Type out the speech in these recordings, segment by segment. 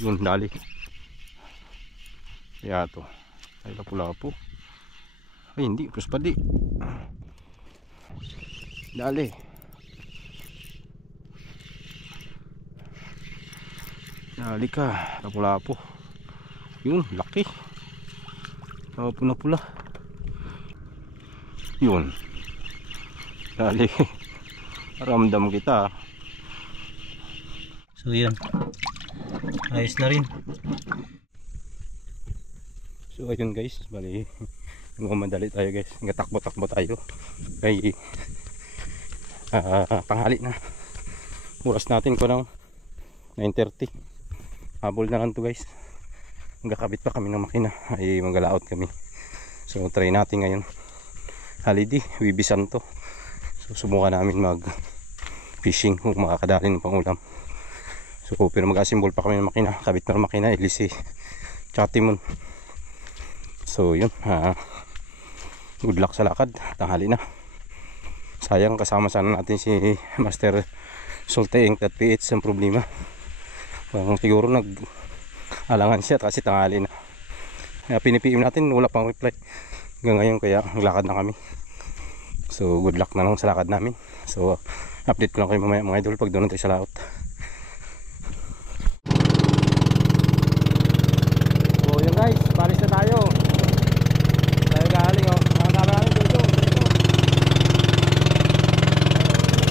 Yun, dali. Kaya to. Ay, lapu-lapu. Ay, hindi. Puspadi. Dali. Dali ka. Lapu-lapu. Yun, laki. Lapu na pula. Yun. Dali. Ramdam kita. So yun, ayos na rin. So ayun guys, bali madali tayo guys, takbo-takbo tayo kay tanghali na. Oras natin ko ng 9:30. Habol na lang to guys. Magkakabit pa kami ng makina, ay mag-layout kami. So try natin ngayon holiday, Wibisan to. So subukan namin mag fishing kung makakadali ng pangulam. So pero mag-assemble pa kami ng makina, kabit na ng makina, ilisi tsaka timon. So yun, good luck sa lakad, tanghali na. Sayang kasama sana natin si Master Solteeng.ph. Ang problema, siguro nag-alangan siya kasi tanghali na. Kaya pinipiim natin, wala pang reply hanggang ngayon, kaya naglakad na kami. So good luck na lang sa lakad namin. So update ko lang kayo mamaya mga idol pag doon tayo sa laot. So yun guys, palis na tayo. Tayo galing mga tama namin dito.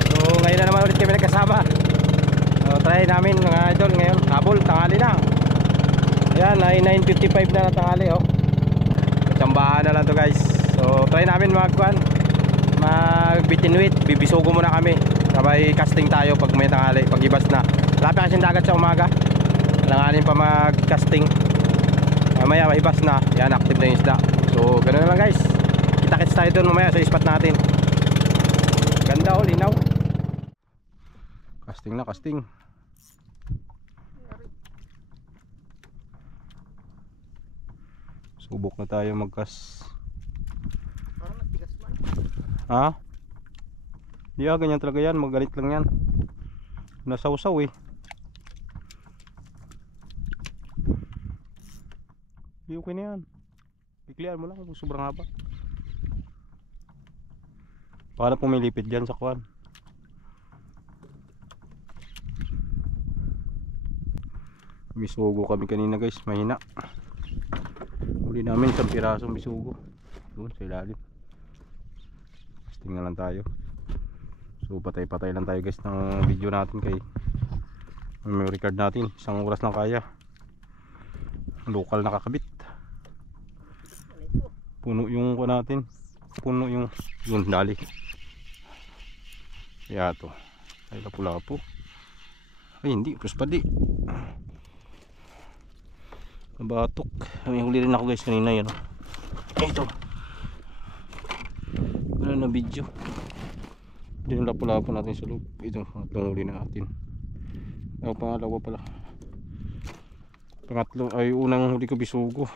So ngayon na naman ulit kami nagkasama. So try namin mga idol ngayon, habol, tanghali na. Ayan, ay 9:55 na tanghali Tsambahan na lang to guys. So try namin mag bitinwit, bibisugo muna kami. Sabay casting tayo pag may tanghali, pag ibas na. Lapit kasi dagat sa umaga. Langanin pa mag casting. Mamaya mahibas na, yan, active na yung isda. So ganoon na lang guys, kita-kits tayo doon mamaya sa spot natin. Ganda linaw. Casting na, casting. Subok na tayo magkas. Parang nagtigas man. Ha? Di ganyan talaga yan, magalit lang yan. Nasawsaw Di okay na yan. Iklian mo lang kung sobrang haba. Baka na pumilipid dyan sa kuwan. Bisugo kami kanina guys, mahina. Huli namin 1 pirasong bisugo doon sa ilalim. Casting na lang tayo. So patay-patay lang tayo guys ng video natin kay memory card natin. 1 oras lang kaya. Local nakakabit. Puno yung ko natin. Puno yung yun, dali. Kaya to. Ay, lapu-lapu. Ay, hindi. Puspadi. Nabatok. May huli rin ako guys kanina yan. Ito. Wala na video. Ito yung lapu-lapu natin sa loob. Ito. Itong huli natin. Pangalawa pala. Pangatlo ay unang huli ko bisugo.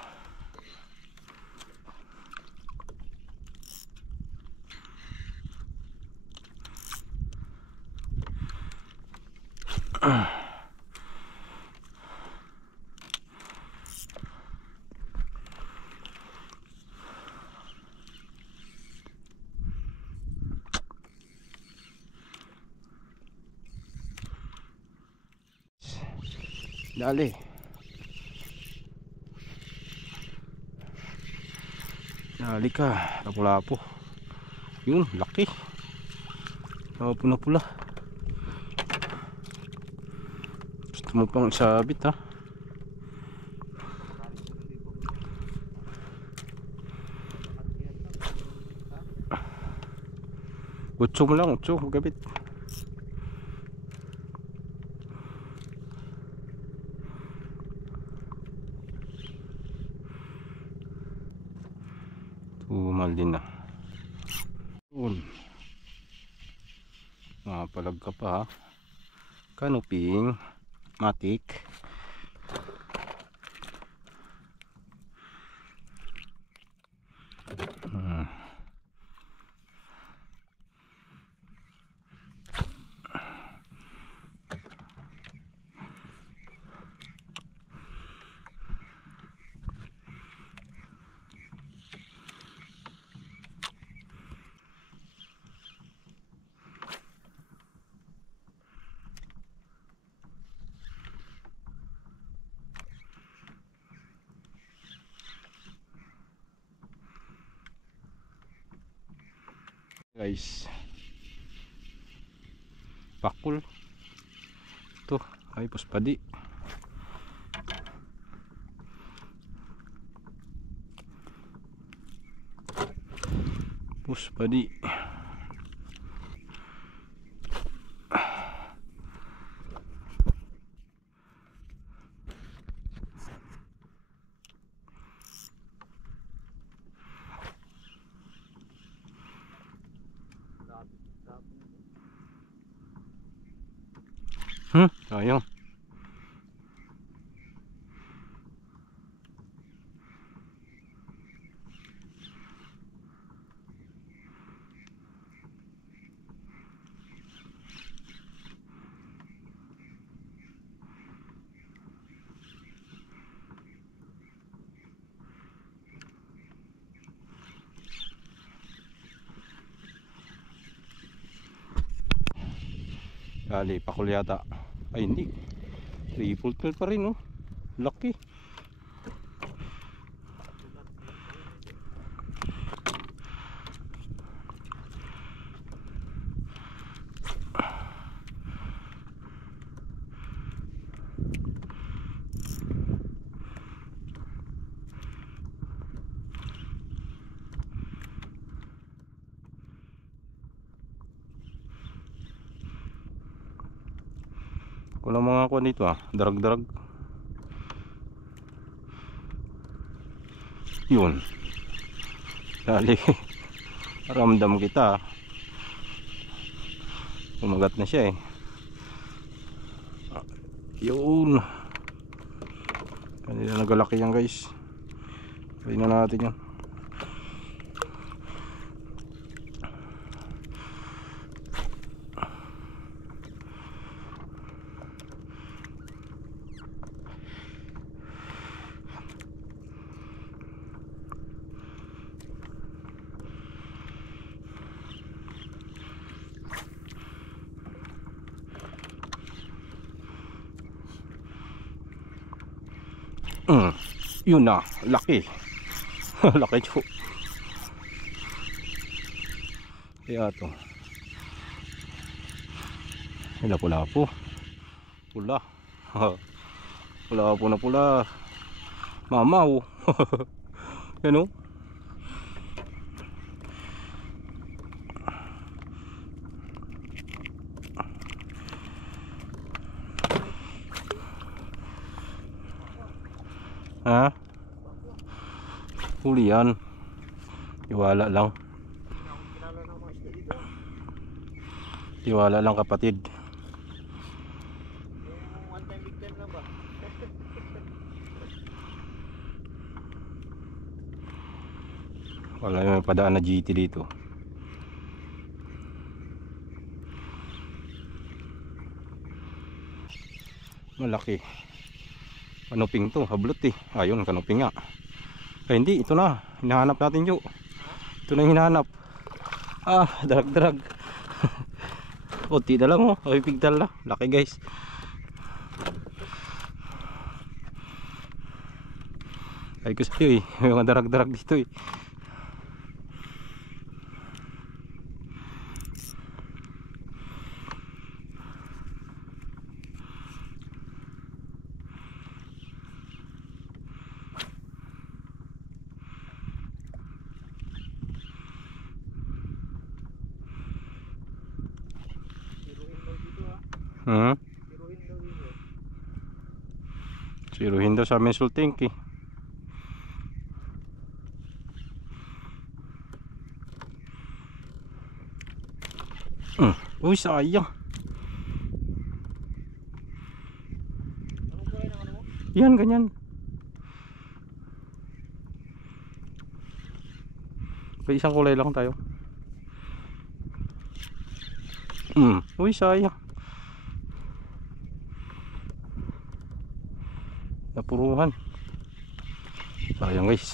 Dali. Dali ka, lapu-lapu. Yun, laki. Lapu na pula. Gusto mo pang isabit ha. Utso mo lang, utso, magabit. Tumal din na. Mapalag ka pa ha. Kanuping matik. guys. Pakul. Ito ay puspadi. Puspadi. Sayang. Dali, pakul yata. Ay hindi. Triple kill pa rin oh. Lucky. Walang mga kuha dito ah. Darag-darag. Yun. Dali. Ramdam kita. Umagat na siya eh. Yun. Kanina nagalaki yan guys. Try na natin yan. Yun na, laki. Laki po. Kaya to. Lapu-lapu. Pula. Pula-lapu na pula. Mamaw. Yan o. Ha? Huli yan. Iwala lang. Iwala lang kapatid. One time big time lang ba? Wala yung padaan na GT dito. Malaki. Kanuping to, hablot eh. Ayun, kanuping nga. Ay hindi, ito na. Hinahanap natin yun. Ito na yung hinahanap. Ah, darag-darag. Kunti na lang oh. Ay, pigtal na. Laki guys. Ay ko sa'yo eh. May mga darag-darag dito eh. Siruhin daw sa amin sultingki. Uy, sayang. Yan, ganyan. May isang kulay lang tayo. Uy, sayang. Napuruhan. Sayang guys.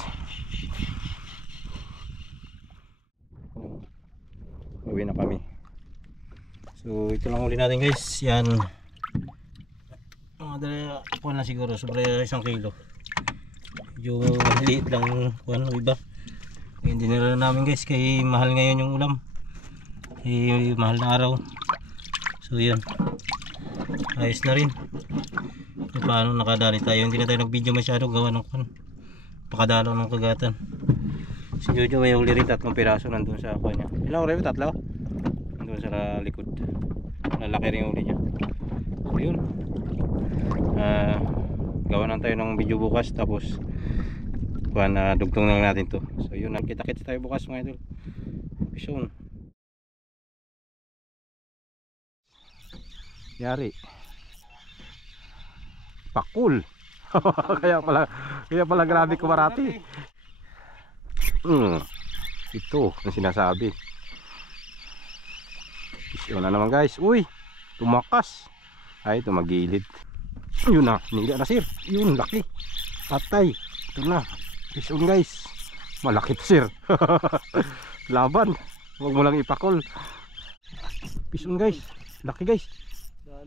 Uwi na kami. So ito lang uli natin guys. Yan. Dala kuha na siguro. Sobra 1 kilo. Yung liit lang kuha na iba. Hindi nila namin guys. Kaya mahal ngayon yung ulam. mahal na araw. So yan, ayos na rin. So, paano nakadali tayo, hindi na tayo nag video masyado gawa ng pakadalaw ng kagatan. Si Jojo may huli rin, 3 piraso nandun sa kanya. Ilang rin? 3? Nandun sa likod. Lalaki rin yung huli niya. So yun, gawa na tayo ng video bukas, tapos dugtong na lang natin to. So yun, nakita-kits tayo bukas mga idol. Peace on. Yari pakul. kaya pala grabe kumarati. Ito ang sinasabi. Peace on na naman guys. Uy, tumakas. Ay, tumagilid. Yun na, niga na sir. Yun, laki. Patay. Ito na. Peace on guys. Malaki to sir. Laban. Huwag mo lang ipakol. Peace on guys. Laki guys.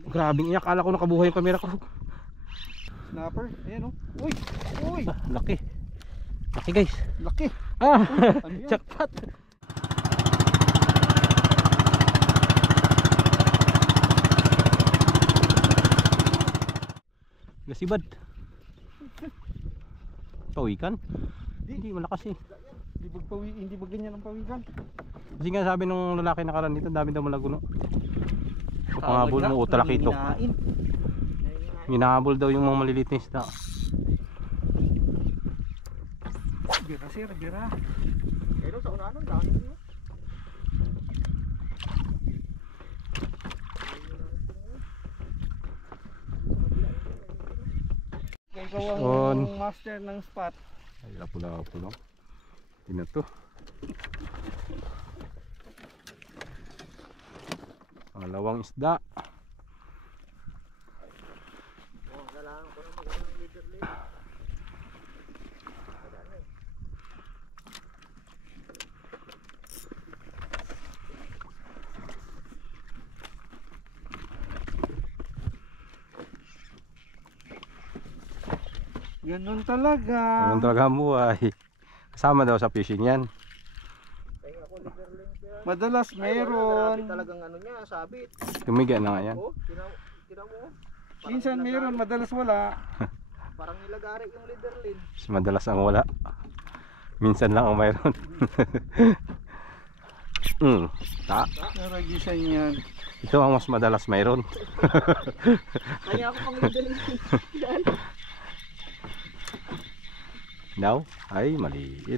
Grabing iyak. Akala ko nakabuhay yung camera ko. Snapper. Ayan o. Uy. Uy. Laki. Laki guys. Laki. Jackpot. Gasibad. Pawikan? Hindi malakas eh. Hindi ba ganyan ang pawikan? Kasi nga sabi nung lalaki nakaran dito, dami daw malaguno. Pangabol mo utalakito. Hinahabol daw yung mga maliliit na isda. Bira sir, bira. Pero sa unahan ang dami mo. Ikaw ang master ng spot. Ay, lapo lang. Tingnan to. Pangalawang isda. Ganun talaga. Ganun talaga ang buhay. Kasama daw sa fishing yan. Madalas meron. Talagang ano niya, sabit. Tumiga na nga yan. Oh, tira mo. Minsan meron, madalas wala. Parang nilagari yung leaderlin. Mas madalas ang wala. Minsan lang ang mayroon. Naragisan yan. Ito ang mas madalas mayroon. Kaya ako pang leaderlin. Daw? Ay, maliit.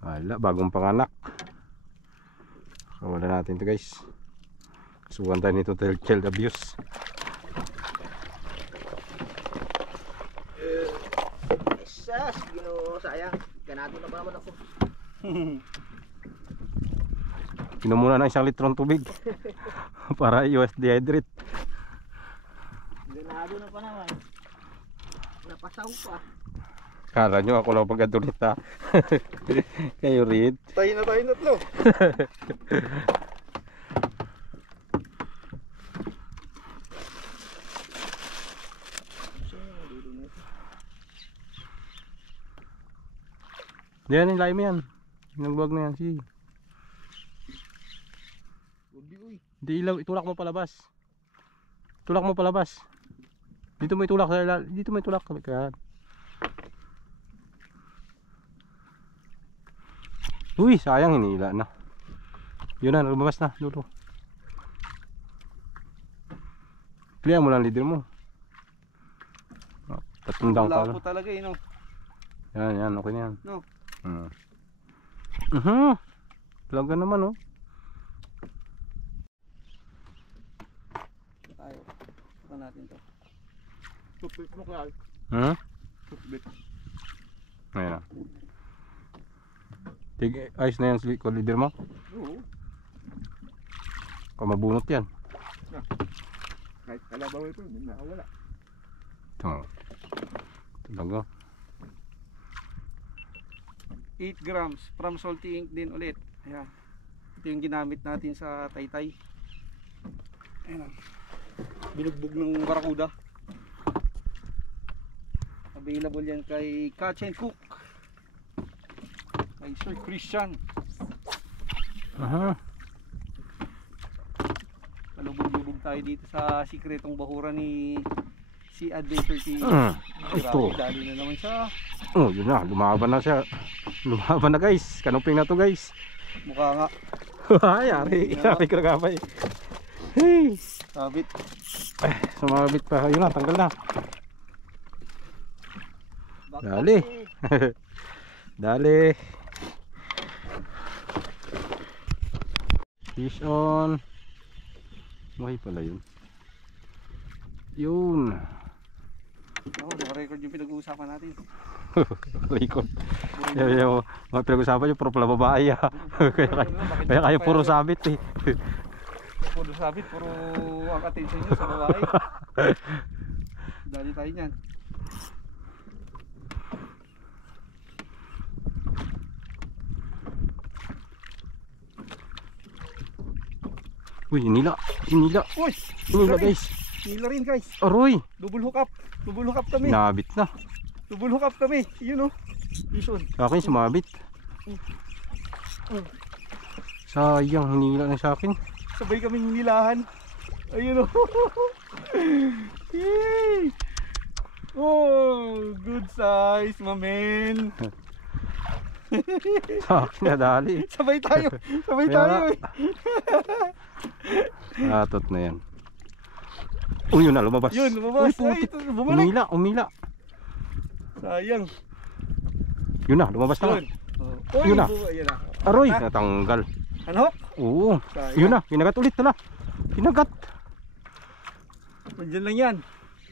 Wala, bagong panganak. Wala natin to guys. Suwan tayo nito till child abuse. Esas, sayang. Ganado na ba naman ako? Inom muna ng 1 litrong tubig para iwas dehydrate. Ganado na pa naman. Napasaw pa. Kala nyo ako lang pagkadulit ha. Kayo rin. Tayo na tatlo. Yan yung laim yan. Nagwag na yan. Si. Hindi ilaw. Itulak mo palabas. Tulak mo palabas. Dito may tulak. Dito may tulak. Uy, sayang hinila na. Yun na, lumabas na. Dulo. Clear mo lang leader mo. Tatundang ka lang. Wala po talaga eh, no? Yan, okay na yan. No? Talaga naman, oh. Tayo. Saka natin to. Tupit mo kaya. Tupit. Ayan na. Ayos na yan si leader mo? Oo. Kung mabunot yan. Kahit kalabaw ito, hindi nakawala. Ito. Talaga. 8 grams from salty ink din ulit. Ayan. Ito yung ginamit natin sa taytay. Ayan. Binugbog ng barakuda. Available yan kay Catch and Cook. Kay Sir Christian. tayo dito sa sikretong bahura ni si Adventure TV. Ito. Grabe, dali na naman siya. Oh, yun na. Lumaban na siya. Lumaban na guys. Kanuping na to guys. Mukha nga. Yari. Yari ka nagapay. Hey. Sabit. Sumabit pa. Yun na. Tanggal na. Dali. Dali. Fish on. Buhay pala yun. Yun. Oo, naka-record yung pinag-uusapan natin. Record. Yung mga pinag-usapan yung puro pala babae ah. Kaya kayo puro sabit eh. Puro sabit, puro ang attention nyo sa babae. Dali tayo nyan. Uy, hinila. Hinila. Uy! Hinila guys. Nila rin guys. Aroy. Double hook up. Double hook up kami. Nabit na. Double hook up kami. Yun o. Yun. Sa akin sumabit. Sayang, hinila na sa akin. Sabay kaming nilahan. Ayun o. Yay! Oh, good size, my man. Sa akin nadali. Sabay tayo. Sabay Kaya tayo nga. eh. Atot na yan. Uy, yun na, lumabas. Yun, lumabas. Uy, Ay, putik. ito, bumalik. Umila, umila. Sayang. Yun na, lumabas na. Yun. Oh. Yun na. Yun na. Aroy, Ah, natanggal. ano? Oo. Sayang. Yun na, kinagat ulit tala. Kinagat. Nandiyan lang yan.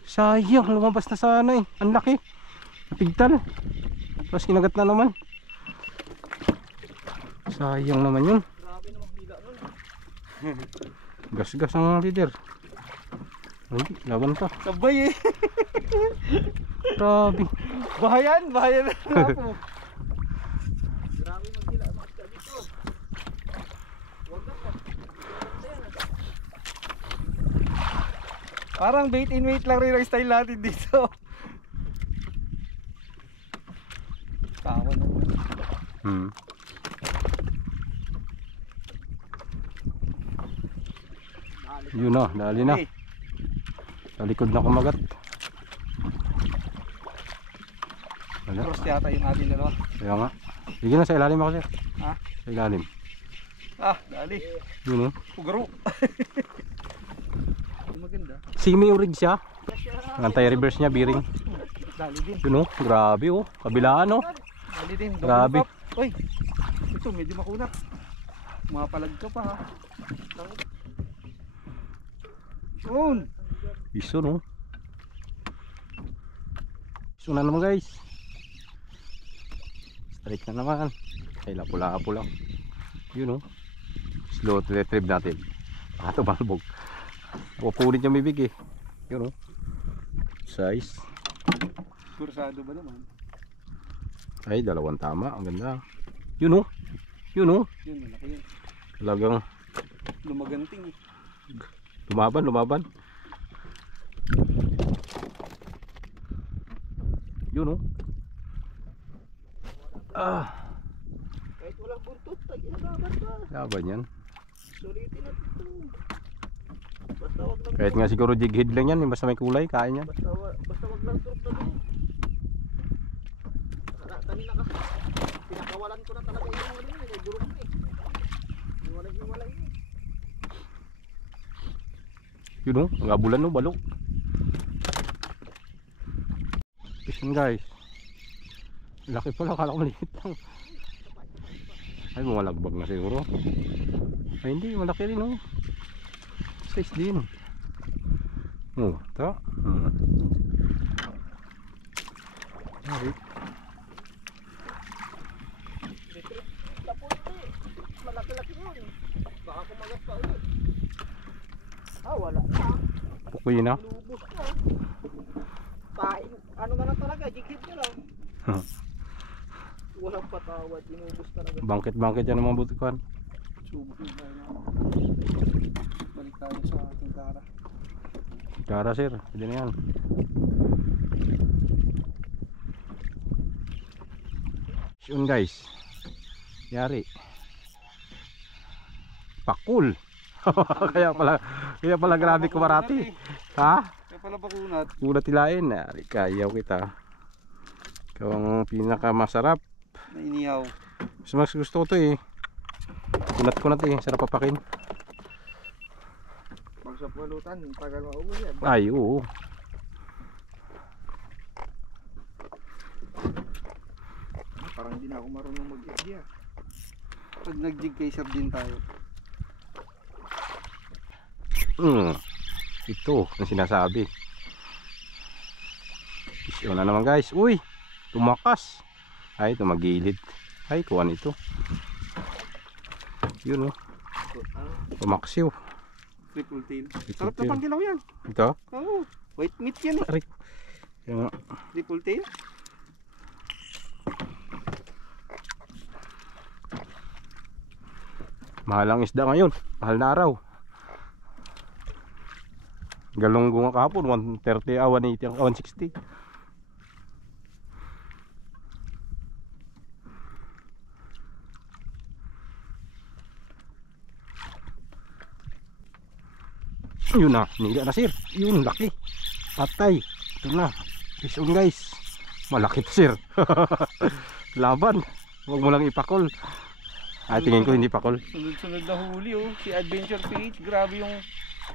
Sayang, lumabas na sana eh. Ang laki. Napigtal. Tapos kinagat na naman. Sayang naman yun. Grabe namang bila nun. Gas-gas ang leader. Hindi, laban pa. Sabay eh. Grabe. Bahayan, bahayan na po. Grabe magbila mga isda dito. Huwag ka pa. Parang bait in wait lang rin ang style natin dito. Tawa naman. Yun na, dali na. Okay. Sa likod na kumagat. Wala. Cross yata yung ating dalawa. Kaya nga. Sige na, sa ilalim ako sir. Ha? Sa ilalim. Ah, dali. Yun oh. Pugaro. Maganda. Simi yung rig siya. Anti-reverse niya, bearing. Dali din. Yun oh, grabe oh. Kabilaan oh. Dali din. Grabe. Double cup. Uy, ito medyo makunat. Mapalag ka pa ha. Yun. Iso no. Iso na naman guys. Strike na naman. Ay lapula-apo lang. Yun oh. Slow retrieve natin. Baka tumalbog. Pupunit yung bibig eh. Yun oh. Size. Kursado ba naman? Ay dalawang tama. Ang ganda. Yun oh. Yun oh. Yun, malaki yun. Talagang Lumaganting eh. lumaban, lumaban. Yun oh. Ah, Kahit walang buntot, tag-ilaban pa. laban yan. Sulitin natin ito. Basta wag lang Kahit nga siguro jig head lang yan, basta may kulay, kain yan. basta wag lang turok na doon. Kanina kasi pinakawalan ko na talaga yung ano yun, may gulong na eh. Hiwalay yun. Yun oh, ang abulan no, balok. Listen guys. Laki pala, kala ko maliit lang. Ay, lumalagbag na siguro. Ay hindi, malaki rin oh. Size din. Oh, ito. Ay, Malaki-laki yun. Baka kumagat pa ulit. Ah, wala na. pukoy na. Lubos na. Pain, ano na talaga, jighid na lang. Walang patawad, inubos talaga. Bangkit-bangkit yan ang mga butikuan. Subok na tayo na. Balik tayo sa ating kara. Kara sir, pwede na yan. Yun guys. Yari. Pakul. Kaya pala grabe kumarati. Ha? Kaya pala bakunat. Kunat tilain. Kayaw kita. Ikaw ang pinakamasarap. Na inihaw. Mas gusto ko to eh. Kunat eh. Sarap papakin. Pag sa pulutan, tagal maubos yan. Ay, oo. Parang hindi na ako marunong mag-idea. Pag nag-jig kay sir din tayo. Ito ang sinasabi. Isyo na naman guys. Uy, tumakas. Ay, tumagilid. Ay, kuha nito. Yun oh. Tumaksiw. Triple tail. Triple Sarap na tail. panggilaw yan. Ito. Oo. White meat yan eh. Aray. Yan nga. Triple tail. Mahal ang isda ngayon. Mahal na araw. Galunggo nga kahapon. 130, 180, 160. Yun na, nila na sir. Yun, laki. Patay. Ito na. Fish on guys. Malaki to sir. Laban. Huwag mo lang ipakol. Ay, tingin ko hindi pakol. Sunod-sunod na huli oh. Si Adventure PH. Grabe yung...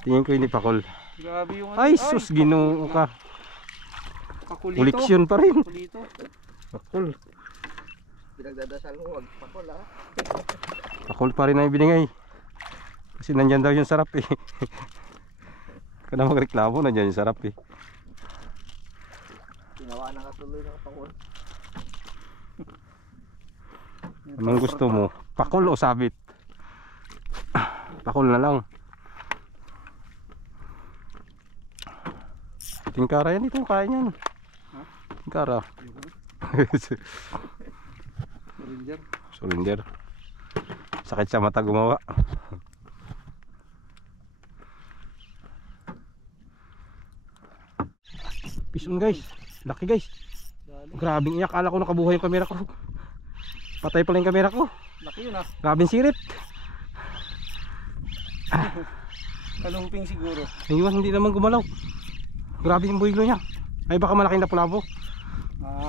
Tingin ko hindi pakol. Grabe yung... Ay, sus, ginoo ka. Pakulito. Uliksyon pa rin. Pakulito. Pakol. Pinagdadasal mo, wag pakol ha. Pakol pa rin ang ibinigay. Kasi nandyan daw yung sarap eh. Kada magreklamo, nandyan yung sarap eh. Ginawa na katuloy ng pakol. Anong gusto mo? Pakol o sabit? Pakol na lang. Tingkara yan, itong kaya niyan. Ha? Tingkara. Ranger. Surrender. Sakit sa mata gumawa. Pison guys. Laki guys. Grabing iyak. Akala ko nakabuhay yung kamera ko. Patay pala yung kamera ko. Laki yun ah. Grabing sirit. Kalumping siguro. Ayun, hindi naman gumalaw. Grabe yung buhiglo niya. Ay baka malaking napulabo.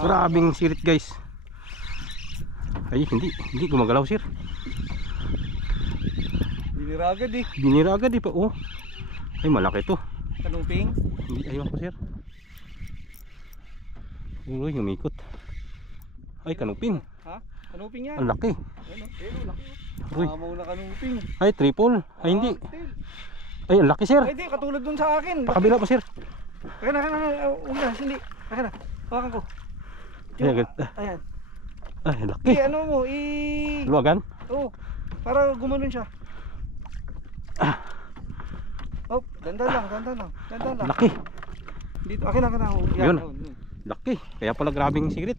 Grabing sirit guys. Ay hindi gumagalaw sir. Binira agad eh. Binira agad pa oh. Ay malaki to. Kalumping. Hindi aywan ko sir. Uy, umikot. Ay kanumping. Ha? Kalumping yan. Ang laki. Ayun oh. Laki oh. Uy. Amaw na kalumping. Ay triple. Ay hindi. Tail. Ay ang laki sir. Ay di, katulad dun sa akin. Pakabila pa sir. Akin na. Hindi. Akin na. Hawakan ko. Ay, agad. Ayan. Ay laki. Ano mo, Luwagan. Oo. Para gumanon siya. Oh, dandan lang. Laki. Dito, akin na. Yun. Laki. Kaya pala grabing sirit.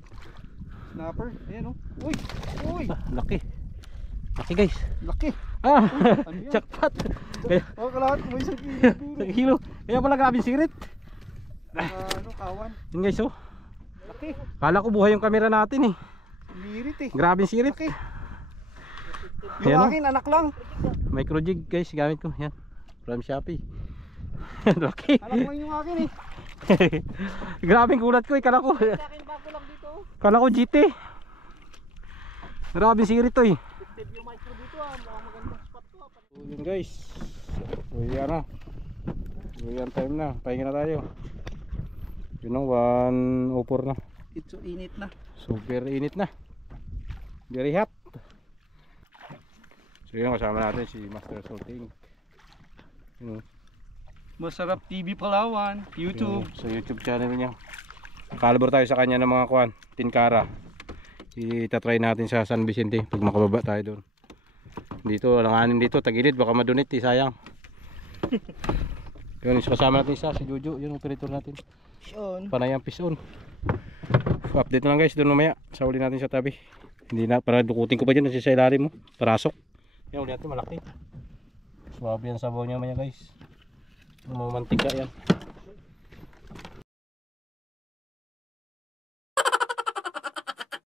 Snapper. Ayan oh. Uy. Laki. Laki guys. Laki. Ah, Ano yan? jackpot. Kaya Oh, kalahat mo isang kilo. isang kilo. Kaya pala grabing sirit. Kawan. Yun guys oh. Laki. Kala ko buhay yung kamera natin eh. Lirit eh. Grabing sirit. Laki. Ayan, Yung oh. akin, anak lang. Micro jig guys, gamit ko. Yan. From Shopee. Laki. Anak lang yung akin eh. Grabing kulat ko eh. Kala ko Akin bago lang dito. Kala ko GT. Grabing sirit to eh. Tip yung micro dito ah. Mukhang magandang spot to ah. Yun guys. Uwi na. Uwi time na. Pahinga na tayo. Yun ang 1:04 na. It's so init na. Super init na. Very hot. So yun, kasama natin si Master Salting. Yun, Masarap TV Palawan. YouTube. sa YouTube channel niya. Kalabor tayo sa kanya ng mga kuan, Tinkara. Itatry natin sa San Vicente pag makababa tayo doon. Dito, langanin dito, tagilid, baka madunit, sayang. Yun, kasama natin isa, si Jojo, yun ang operator natin. Sean. Panayang pison. Update na lang guys, doon mamaya. Sa uli natin sa tabi. Hindi na, para dukutin ko pa dyan, sa ilalim mo. Parasok. Yan, uli natin malaki. Swabe yan sabaw niya maya guys. Mamantika yan.